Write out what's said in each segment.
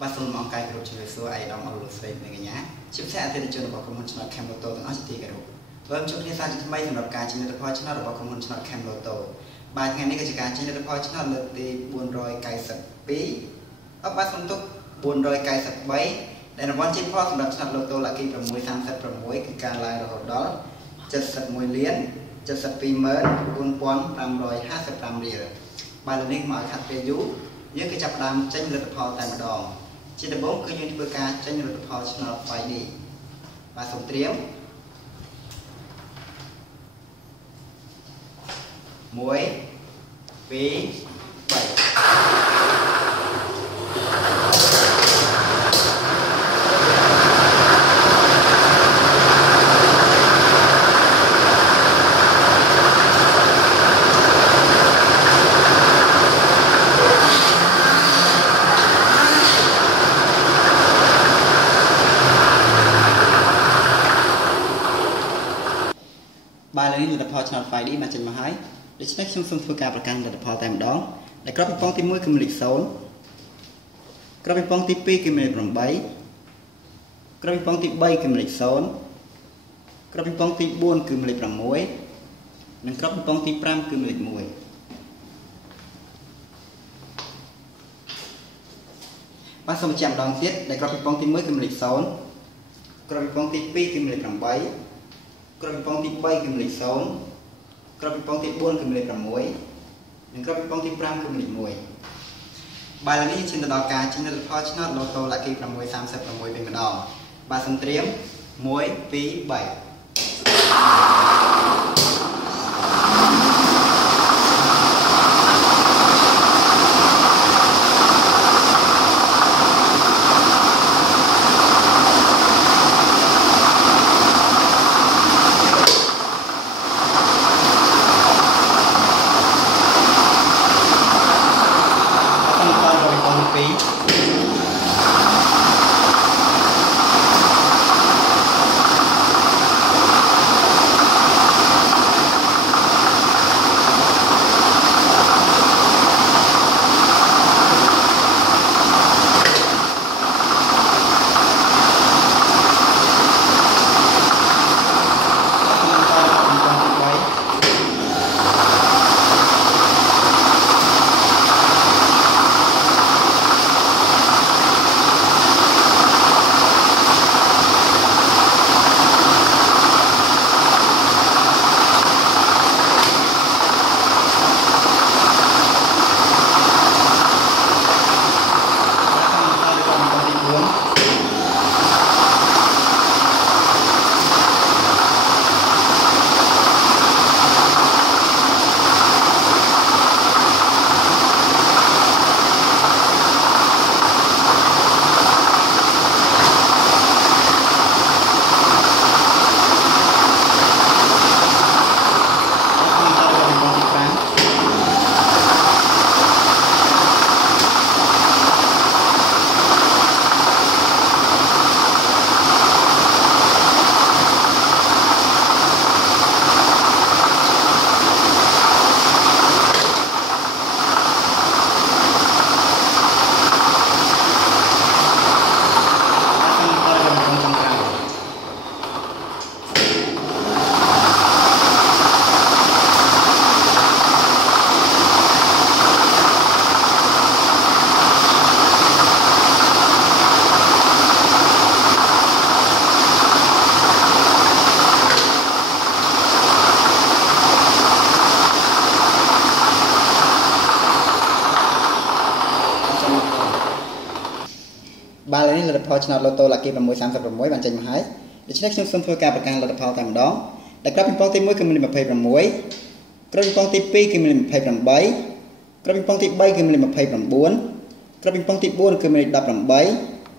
បាទសូមអរកាយគ្រប់ជំរាបសួរឯកឧត្តមអរលោកស្រីនិងកញ្ញាជាពិសេសអតិថិជនរបស់ក្រុមហ៊ុនឆ្នោត Camloto ទាំងអស់ជាទីគោរពរួមជួបគ្នាសាជាថ្មីសម្រាប់ការចេញលទ្ធផលឆ្នោតរបស់ក្រុមហ៊ុនឆ្នោត Camloto បាទថ្ងៃនេះក៏ជាការចេញលទ្ធផលឆ្នោតលើកទី492បាទសំទុក493ដែលរង្វាន់ជ័យផលសម្រាប់ឆ្នោត Lotto Lucky 636គឺការឡើងរហូតដល់71លាន724,4555រៀលបាទលើនេះមកឲ្យខាត់ពេលយូរយើងក៏ចាប់ផ្ដើមចេញលទ្ធផលតែម្ដងជាដំបូងគឺយើងធ្វើការចេញលទ្ធផលឆ្នោត 5D បាទសូមត្រៀម1 2 3បាទលើនេះលទ្ធផលឆ្នោត 5D បានចេញមកហើយដូច្នេះខ្ញុំសូមធ្វើការប្រកាសលទ្ធផលតែម្ដងដែលក្របពីប៉ុងទី1គឺមានលេខ0ក្របពីប៉ុងទី2គឺមានលេខ8ក្របពីប៉ុងទី3គឺមានលេខ0ក្របពីប៉ុងទី4គឺមានលេខ6និងក្របពីប៉ុងទី5គឺមានលេខ1បាទសូមបញ្ជាក់ម្ដងទៀតដែលក្របពីប៉ុងទី1គឺមានលេខ0ក្របពីប៉ុងទី2គឺមានលេខ8ក្របពីប៉ុងទី3គឺលេខ0ក្របពីប៉ុងទី4គឺលេខ6និងក្របពីប៉ុងទី5គឺលេខ1បាទឥឡូវនេះឈានទៅដល់ការចេញលទ្ធផលឆ្នោត Lotto Lucky 636វិញម្ដងបាទសូមត្រៀម1 2 3បាទឥឡូវនេះលទ្ធផលឆ្នោត Lotto Lucky 636បានចេញមកហើយដូច្នេះខ្ញុំសូមធ្វើការប្រកាសលទ្ធផលតែម្ដងដែលក្របពីប៉ុងទី1គឺមានលេខ26ក្របពីប៉ុងទី2គឺមានលេខ28ក្របពីប៉ុងទី3គឺមានលេខ29ក្របពីប៉ុងទី4គឺមានលេខ18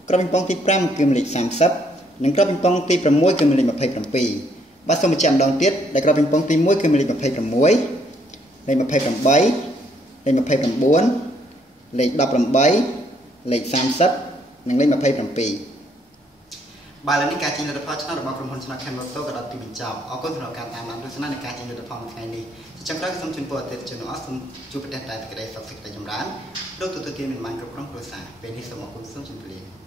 ក្របពីប៉ុងទី5គឺមានលេខ30និងក្របពីប៉ុងទី6គឺមានលេខ27បាទសូមបញ្ជាក់ម្ដងទៀតដែលក្របពីប៉ុងទី1គឺមានលេខ26លេខ28លេខ29លេខ18លេខ30និងលេខ27 បាទឥឡូវនេះការចេញលទ្ធផលឆ្នោតរបស់ក្រុមហ៊ុនឆ្នោត Cambodia ក៏ដល់ទីបញ្ចប់អរគុណសម្រាប់ការតាមដានទស្សនានៃការចេញលទ្ធផលនៅថ្ងៃនេះចុងក្រោយសូមជូនពរអតិថិជនទាំងអស់សូមជួបប្រទះតែសេចក្តីសុខសេចក្តីចម្រើនលោកទទួលទានមានបានគ្រប់គ្រងគ្រួសារពេលនេះសូមអរគុណសូមជម្រាបលា